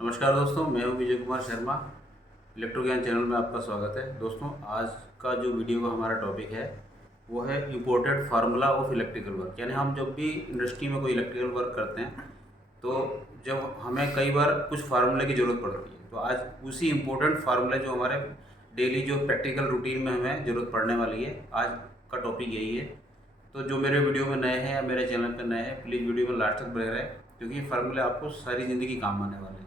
नमस्कार दोस्तों, मैं हूं विजय कुमार शर्मा। इलेक्ट्रो ज्ञान चैनल में आपका स्वागत है। दोस्तों, आज का जो वीडियो का हमारा टॉपिक है वो है imported formula of electrical work. यानी हम जब भी इंडस्ट्री में कोई इलेक्ट्रिकल वर्क करते हैं तो जब हमें कई बार कुछ फार्मूले की ज़रूरत पड़ती है, तो आज उसी इम्पोर्टेंट फार्मूले जो हमारे डेली जो प्रैक्टिकल रूटीन में हमें ज़रूरत पड़ने वाली है, आज का टॉपिक यही है। तो जो मेरे वीडियो में नए हैं या मेरे चैनल पर नए हैं, प्लीज़ वीडियो में लास्ट तक बने रहें, क्योंकि ये फार्मूले आपको सारी ज़िंदगी काम आने वाले हैं।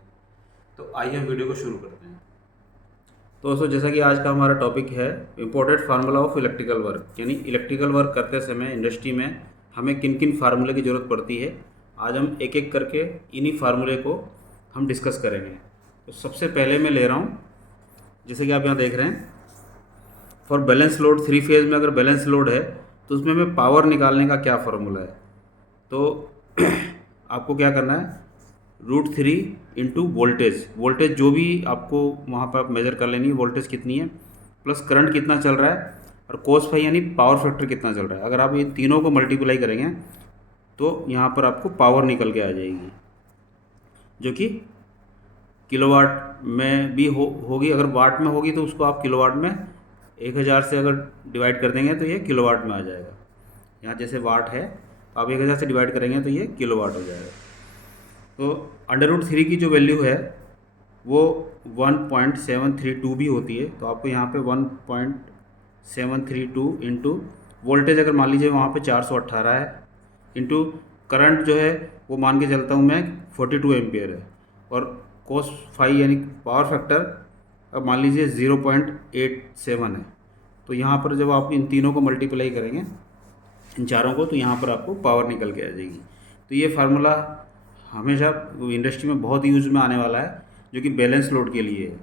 तो आइए हम वीडियो को शुरू करते हैं। तो दोस्तों, जैसा कि आज का हमारा टॉपिक है imported formula of electrical work, यानी इलेक्ट्रिकल वर्क करते समय इंडस्ट्री में हमें किन किन फार्मूले की ज़रूरत पड़ती है। आज हम एक एक करके इन्हीं फार्मूले को हम डिस्कस करेंगे। तो सबसे पहले मैं ले रहा हूँ, जैसे कि आप यहाँ देख रहे हैं, फॉर बैलेंस लोड 3 फेज़ में अगर बैलेंस लोड है तो उसमें हमें पावर निकालने का क्या फार्मूला है। तो आपको क्या करना है, √3 इंटू वोल्टेज जो भी आपको वहाँ पर आप मेज़र कर लेनी है, वोल्टेज कितनी है प्लस करंट कितना चल रहा है और कोस फाई यानी पावर फैक्टर कितना चल रहा है। अगर आप ये तीनों को मल्टीप्लाई करेंगे तो यहाँ पर आपको पावर निकल के आ जाएगी, जो कि किलोवाट में भी होगी। अगर वाट में होगी तो उसको आप किलोवाट में 1000 से अगर डिवाइड कर देंगे तो ये किलोवाट में आ जाएगा। यहाँ जैसे वाट है, आप 1000 से डिवाइड करेंगे तो ये किलोवाट हो जाएगा। तो √3 की जो वैल्यू है वो 1.732 भी होती है। तो आपको यहाँ पे 1.732 इंटू वोल्टेज अगर मान लीजिए वहाँ पे 418 है, इंटू करंट जो है वो मान के चलता हूँ मैं 42 एम्पियर है, और कोस फाई यानी पावर फैक्टर अब मान लीजिए 0.87 है। तो यहाँ पर जब आप इन तीनों को मल्टीप्लाई करेंगे, इन चारों को, तो यहाँ पर आपको पावर निकल के आ जाएगी। तो ये फार्मूला हमेशा इंडस्ट्री में बहुत यूज में आने वाला है, जो कि बैलेंस लोड के लिए है।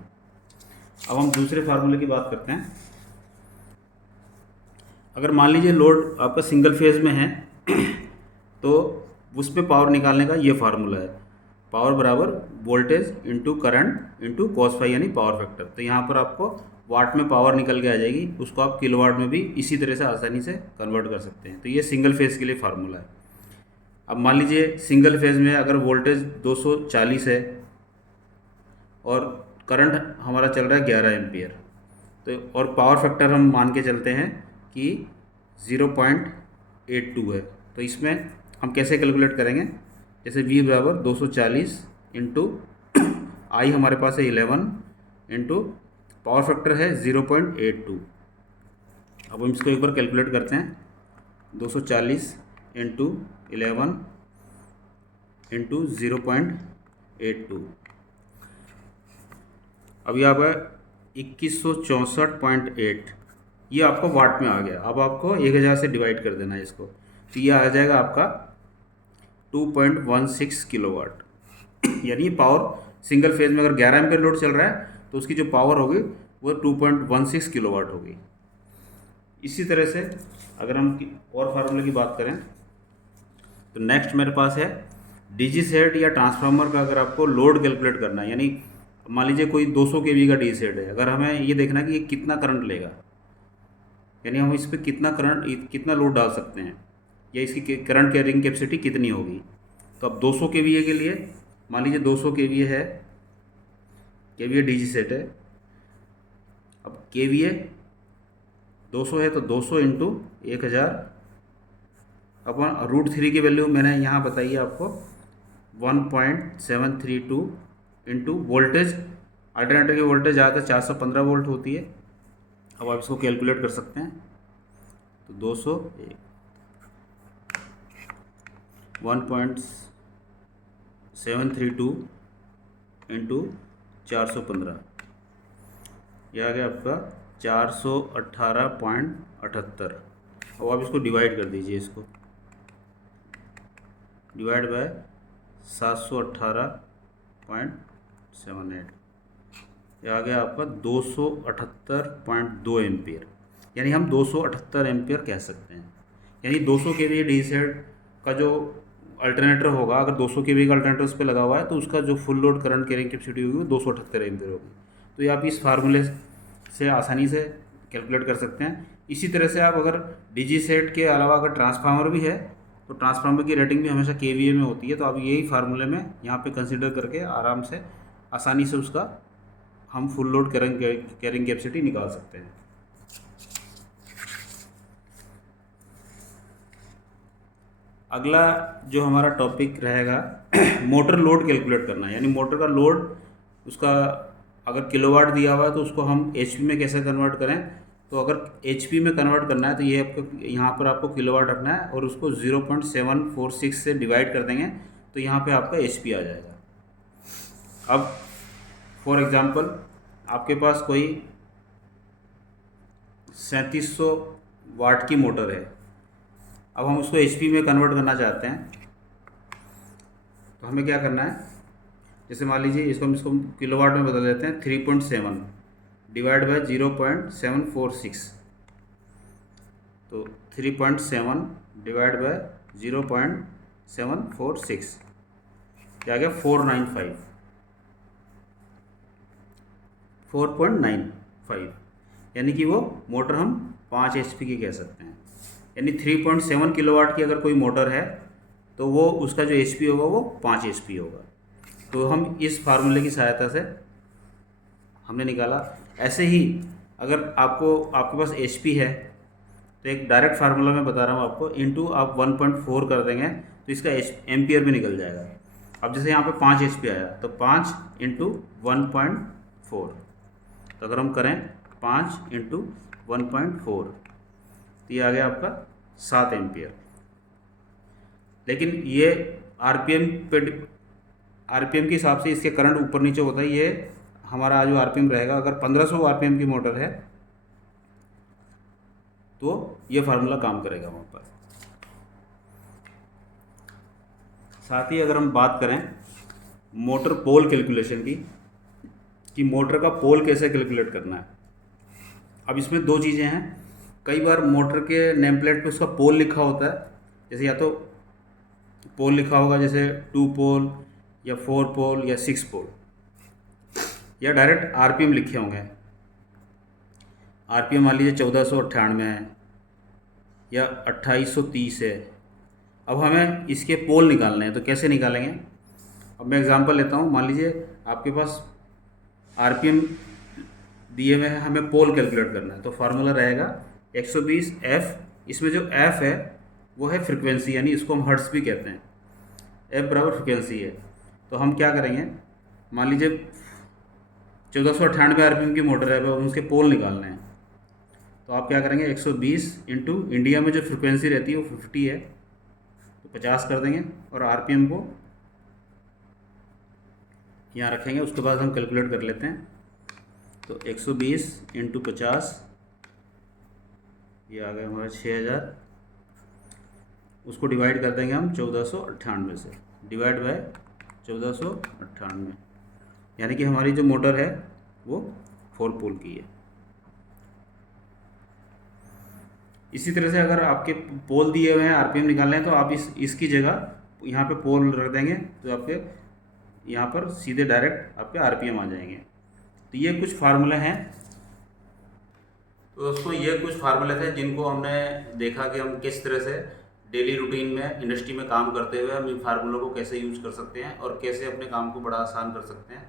अब हम दूसरे फार्मूले की बात करते हैं। अगर मान लीजिए लोड आपका सिंगल फेज में है तो उस पर पावर निकालने का ये फार्मूला है, पावर बराबर voltage into current into cos phi यानी पावर फैक्टर। तो यहाँ पर आपको वाट में पावर निकल के आ जाएगी, उसको आप किलोवाट में भी इसी तरह से आसानी से कन्वर्ट कर सकते हैं। तो ये सिंगल फेज के लिए फार्मूला है। अब मान लीजिए सिंगल फेज में अगर वोल्टेज 240 है और करंट हमारा चल रहा है 11 एम्पियर, तो और पावर फैक्टर हम मान के चलते हैं कि 0.82 है। तो इसमें हम कैसे कैलकुलेट करेंगे, जैसे V बराबर 240 इंटू आई हमारे पास है 11 इंटू पावर फैक्टर है 0.82। अब हम इसको एक बार कैलकुलेट करते हैं, 240 इंटू 11 इंटू 0.82। अभी आप 2164.8, ये आपको वाट में आ गया। अब आपको 1000 से डिवाइड कर देना है इसको, तो ये आ जाएगा आपका 2.16 किलोवाट। यानी ये पावर सिंगल फेज में अगर 11 एम्पीयर लोड चल रहा है तो उसकी जो पावर होगी वो 2.16 किलोवाट होगी। इसी तरह से अगर हम और फार्मूले की बात करें तो नेक्स्ट मेरे पास है डीसी सेट या ट्रांसफार्मर का। अगर आपको लोड कैलकुलेट करना है, यानी मान लीजिए कोई 200 केवी का डीसी सेट है, अगर हमें ये देखना कि ये कितना करंट लेगा, यानी हम इस पर कितना करंट कितना लोड डाल सकते हैं या इसकी करंट कैरिंग कैपेसिटी कितनी होगी। तो अब 200 केवीए के लिए मान लीजिए 200 केवीए डीसी सेट है। अब केवीए 200 है तो 200 इंटू 1000 अपन √3 की वैल्यू मैंने यहाँ बताई है आपको 1.732 इंटू वोल्टेज, अल्टरनेटर की वोल्टेज ज़्यादातर 415 वोल्ट होती है। अब आप इसको कैलकुलेट कर सकते हैं, तो 200 1.732 इंटू 415, यह आ गया आपका 418.78। अब आप इसको डिवाइड कर दीजिए, इसको डिवाइड बाय 718.78, यह आ गया आपका 278.2 एम्पियर। यानी हम 278 एम्पियर कह सकते हैं। यानी 200 केवी डी सेट का जो अल्टरनेटर होगा, अगर 200 केवी का अल्टरनेटर उस पर लगा हुआ है तो उसका जो full load current carrying capacity होगी वो 278 एम्पियर होगी। तो ये आप इस फार्मूले से आसानी से कैलकुलेट कर सकते हैं। इसी तरह से आप अगर डीजी सेट के अलावा अगर ट्रांसफार्मर भी है तो ट्रांसफार्मर की रेटिंग भी हमेशा केवीए में होती है। तो आप यही फार्मूले में यहाँ पे कंसीडर करके आराम से आसानी से उसका हम फुल लोड कैरिंग कैपेसिटी निकाल सकते हैं। अगला जो हमारा टॉपिक रहेगा मोटर लोड कैलकुलेट करना, यानी मोटर का लोड उसका अगर किलोवाट दिया हुआ है तो उसको हम एचपी में कैसे कन्वर्ट करें। तो अगर एचपी में कन्वर्ट करना है तो ये आपको यहाँ पर आपको किलोवाट रखना है और उसको 0.746 से डिवाइड कर देंगे तो यहाँ पे आपका एचपी आ जाएगा। अब फॉर एग्ज़ाम्पल आपके पास कोई 3700 वाट की मोटर है, अब हम उसको एचपी में कन्वर्ट करना चाहते हैं तो हमें क्या करना है, जैसे मान लीजिए इसको किलोवाट में बदल देते हैं। 3.7 डिवाइड बाय 0.746, तो 3.7 डिवाइड बाय 0.746 क्या आ गया 4.95, यानी कि वो मोटर हम 5 एचपी की कह सकते हैं। यानी 3.7 किलोवाट की अगर कोई मोटर है तो वो उसका जो एचपी होगा वो 5 एचपी होगा। तो हम इस फार्मूले की सहायता से हमने निकाला। ऐसे ही अगर आपके पास एचपी है तो एक डायरेक्ट फार्मूला मैं बता रहा हूँ आपको, इनटू आप 1.4 कर देंगे तो इसका एम्पियर में निकल जाएगा। अब जैसे यहाँ पे 5 एचपी आया तो 5 इंटू 1.4, तो अगर हम करें 5 इंटू 1.4 तो ये आ गया आपका 7 एम्पियर। लेकिन ये आरपीएम के हिसाब से इसके करंट ऊपर नीचे होता है। ये हमारा जो आरपीएम रहेगा, अगर 1500 आरपीएम की मोटर है तो ये फार्मूला काम करेगा वहाँ पर। साथ ही अगर हम बात करें मोटर पोल कैलकुलेशन की, कि मोटर का पोल कैसे कैलकुलेट करना है। अब इसमें दो चीज़ें हैं। कई बार मोटर के नेम प्लेट पे उसका पोल लिखा होता है, जैसे या तो पोल लिखा होगा जैसे 2 पोल या 4 पोल या 6 पोल, या डायरेक्ट आरपीएम लिखे होंगे। आरपीएम मान लीजिए 1498 है या 2830 है। अब हमें इसके पोल निकालने हैं तो कैसे निकालेंगे। अब मैं एग्जांपल लेता हूँ। मान लीजिए आपके पास आरपीएम दिए हुए हैं, हमें पोल कैलकुलेट करना है तो फार्मूला रहेगा 120 एफ। इसमें जो एफ है वो है फ्रिक्वेंसी, यानी इसको हम हर्ट्स भी कहते हैं। एफ बराबर फ्रिक्वेंसी है। तो हम क्या करेंगे, मान लीजिए 1498 आरपीएम की मोटर है, उसके पोल निकालने हैं तो आप क्या करेंगे 120 इंटू इंडिया में जो फ्रिक्वेंसी रहती है वो 50 है तो 50 कर देंगे और आरपीएम को यहाँ रखेंगे। उसके बाद हम कैलकुलेट कर लेते हैं। तो 120 इंटू 50 ये आ गया हमारा 6000। उसको डिवाइड कर देंगे हम 1498 से, डिवाइड बाय 1498, यानी कि हमारी जो मोटर है वो 4 पोल की है। इसी तरह से अगर आपके पोल दिए हुए हैं आरपीएम निकालने हैं तो आप इसकी जगह यहाँ पे पोल रख देंगे तो आपके यहाँ पर सीधे डायरेक्ट आपके आरपीएम आ जाएंगे। तो ये कुछ फार्मूले हैं। तो दोस्तों ये कुछ फार्मूले थे जिनको हमने देखा कि हम किस तरह से डेली रूटीन में इंडस्ट्री में काम करते हुए हम इन फार्मूलों को कैसे यूज़ कर सकते हैं और कैसे अपने काम को बड़ा आसान कर सकते हैं।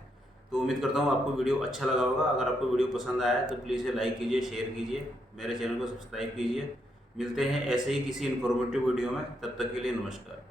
तो उम्मीद करता हूँ आपको वीडियो अच्छा लगा होगा। अगर आपको वीडियो पसंद आया तो प्लीज़ इसे लाइक कीजिए, शेयर कीजिए, मेरे चैनल को सब्सक्राइब कीजिए। मिलते हैं ऐसे ही किसी इन्फॉर्मेटिव वीडियो में, तब तक के लिए नमस्कार।